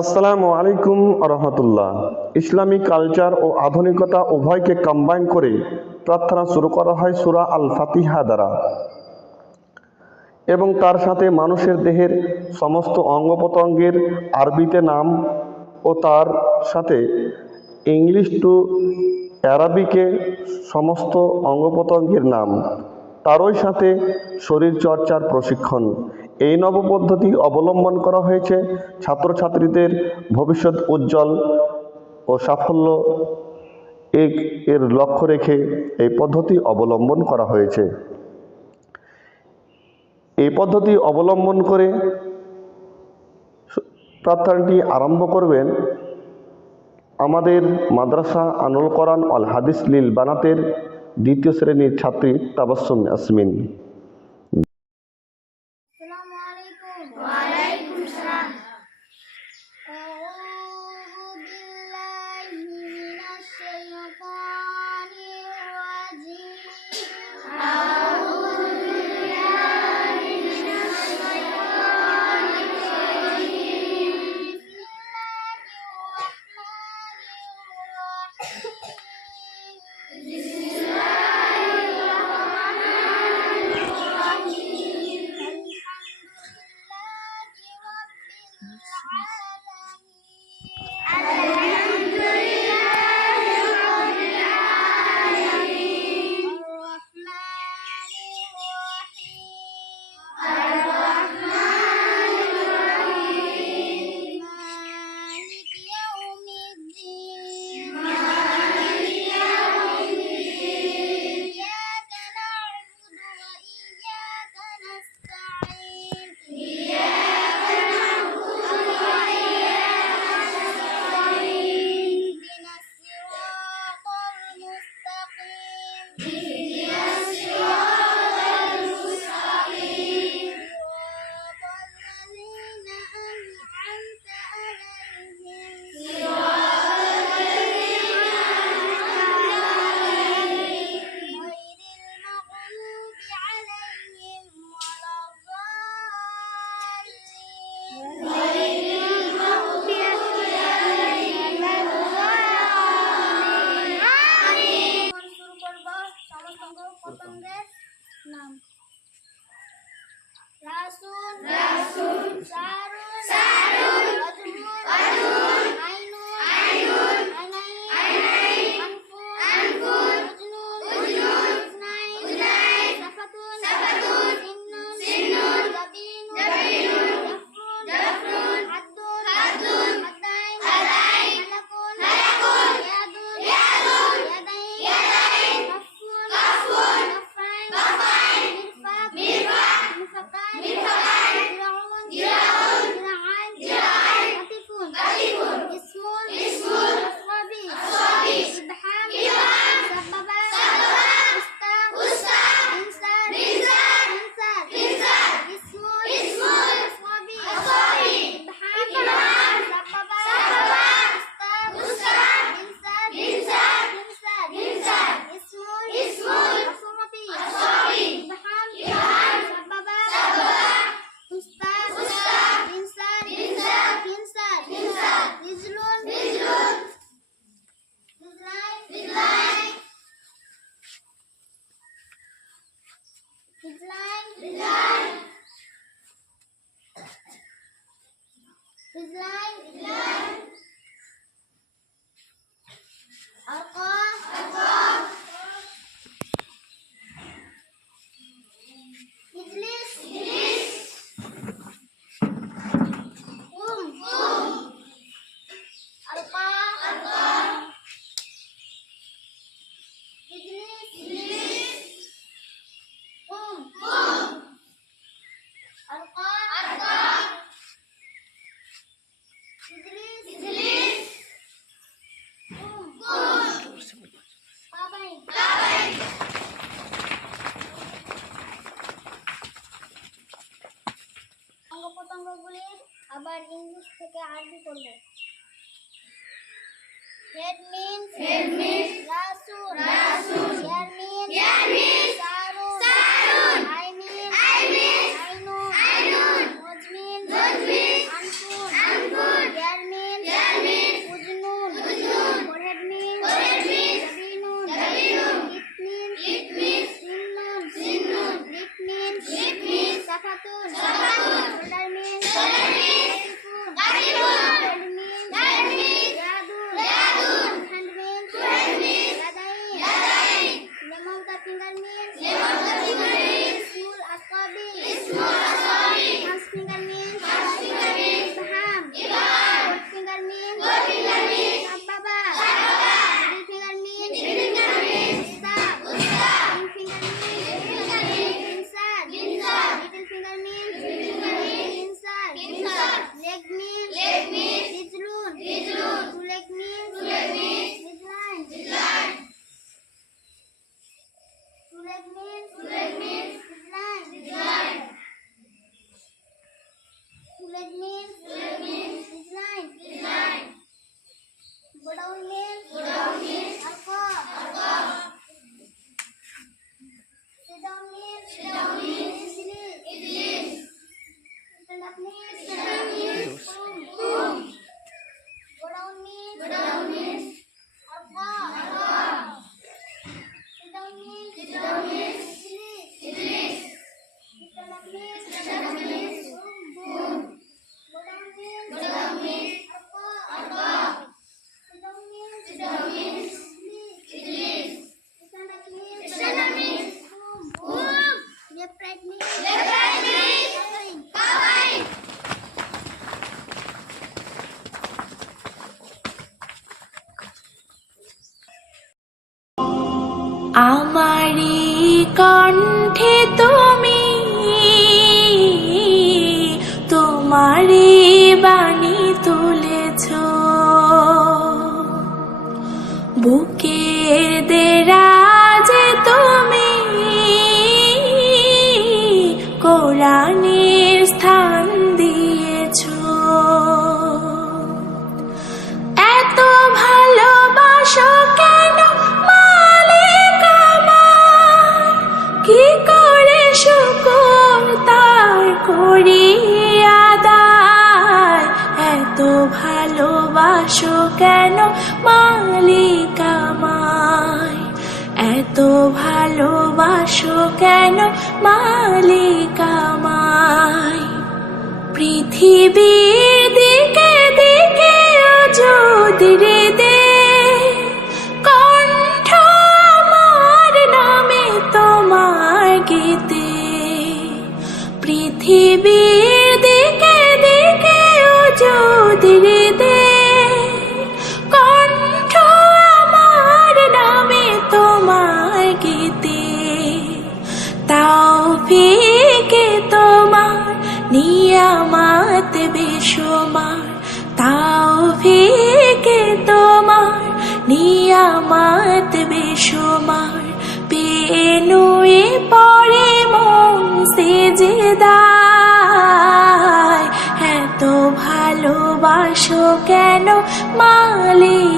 আসসালামু আলাইকুম রহমতুল্লাহ। Islamic culture ও আধুনিকতা উভয়কে কম্বাইন করে প্রার্থনা শুরু করা হয় সূরা আল ফাতিহা দ্বারা এবং তার সাথে মানুষের দেহের সমস্ত অঙ্গ প্রত্যঙ্গের আরবিতে নাম ও তার সাথে ইংলিশ টু অ্যারাবিকে সমস্ত অঙ্গ প্রত্যঙ্গের নাম, তারই সাথে শরীরচর্চার প্রশিক্ষণ। এই নব পদ্ধতি অবলম্বন করা হয়েছে ছাত্রছাত্রীদের ভবিষ্যৎ উজ্জ্বল ও সাফল্য এর লক্ষ্য রেখে এই পদ্ধতি অবলম্বন করা হয়েছে। এই পদ্ধতি অবলম্বন করে প্রার্থনাটি আরম্ভ করবেন আমাদের মাদ্রাসা আনুল কোরআন আল হাদিস লিল বানাতের দ্বিতীয় শ্রেণীর ছাত্রী তাবাসসুম ইয়াসমিন। আসসালামু আলাইকুম। ওয়ালাইকুম আসসালাম। আউযু বিল্লাহি মিনাশ শাইতানির রাজিম। আউযু বিল্লাহি মিনাশ শাইতানির রাজিম। বিসমিল্লাহির রাহমানির রাহিম। নাম রাসূল, রাসূল, সারুন, সারুন, ওয়াজহুন, ওয়াজহুন, আইনুন, আইনুন, আইনাইন, আইনাইন, আনফুন, আনফুন, উজনুন, উজনুন, উজনাইন, উজনাইন, সাফাতুন, সাফাতুন, সিন্নুন, সিন্নুন, জাবিনুন, জাবিনুন, জাফরুন, জাফরুন, হাদ্দুন, হাদ্দুন, হাদাইন, হাদাইন, হালাকুন, হালাকুন, ইয়াদুন, ইয়াদুন, ইয়াদাইন, ইয়াদাইন, কাফুন, কাফুন, কাফাইন, কাফাইন, মিরফাক, মিরফাক, মিরফাকান, মিরফাকান, দিরাউন, দিরাউন, দিরাআন, দিরাআন, কাতিফুন, কাতিফুন, ইসমুন, ইসমুন, আসওয়াবি, আসওয়াবি, ইবহাম, ইবহাম, সাবাবা, সাবাবা, উস্তা, উস্তা, ইনসান, ইনসান, ইনসান, ইনসান, ইসমুন, ইসমুন, আসওয়াবি, আসওয়াবি, ইবহাম, ইবহাম, সাবাবা, সাবাবা, উস্তা, উস্তা, ইনসান, ইনসান, ইনসান, ইনসান, ইসমুন, ইসমুন, আসওয়াবি, আসওয়াবি, ইবহাম, ইবহাম, সাবাবা, সাবাবা, উস্তা, উস্তা, ইনসান, ইনসান, ইনসান, ইনসান, রিজলুন, রিজলুন, রিজলাইন, রিজলাইন, রিজলাইন, রিজলাইন, রিজলাইন, রিজলাইন, আরকা, আরকা, ইজলিস, ইজলিস, কুম, কুম, আরকা, আরকা, ইজলিস, ইজলিস, কুম, কুম, আরকা, আরকা, ইজলিস, ইজলিস, কুম, কুম, কাবাইন, কাবাইন। অঙ্গ প্রত্যঙ্গগুলি আবার ইংলিশ থেকে আরবি করব। হেড মিন্স রাসূল, রাসূল, ইয়ার মিন্স সারুন, সারুন, আই মিন্স আইনুন, আইনুন, নোজ মিন্স আনফুন, আনফুন, ইয়ার আমারি কণ্ঠে তুমি তোমারি বাণী তুলেছ, বুকের দেরাজে তুমি কোরআনের স্থান দিয়েছ। এত ভালোবাসো কেন মালিক আমার, কি করে শুকর তার করি আদায়। এত ভালোবাসো কেন মালিক আমায়, এত ভালোবাসো কেন মালিক আমায়। পৃথিবীর দিকে দিকে যদি দে কণ্ঠ আমার নামে তোমার গীতে, পৃথিবীর দিকে দিকে যদি দে কণ্ঠ আমার নামে তোমার গীতে। তাওফীকে তোমার নিয়ামত বেশুমার, তাওফীকে তোমার নিয়ামত বেশুমার। পেনুয়ে পড়ে মন সিজদায়, এত ভালোবাসো কেন মালিক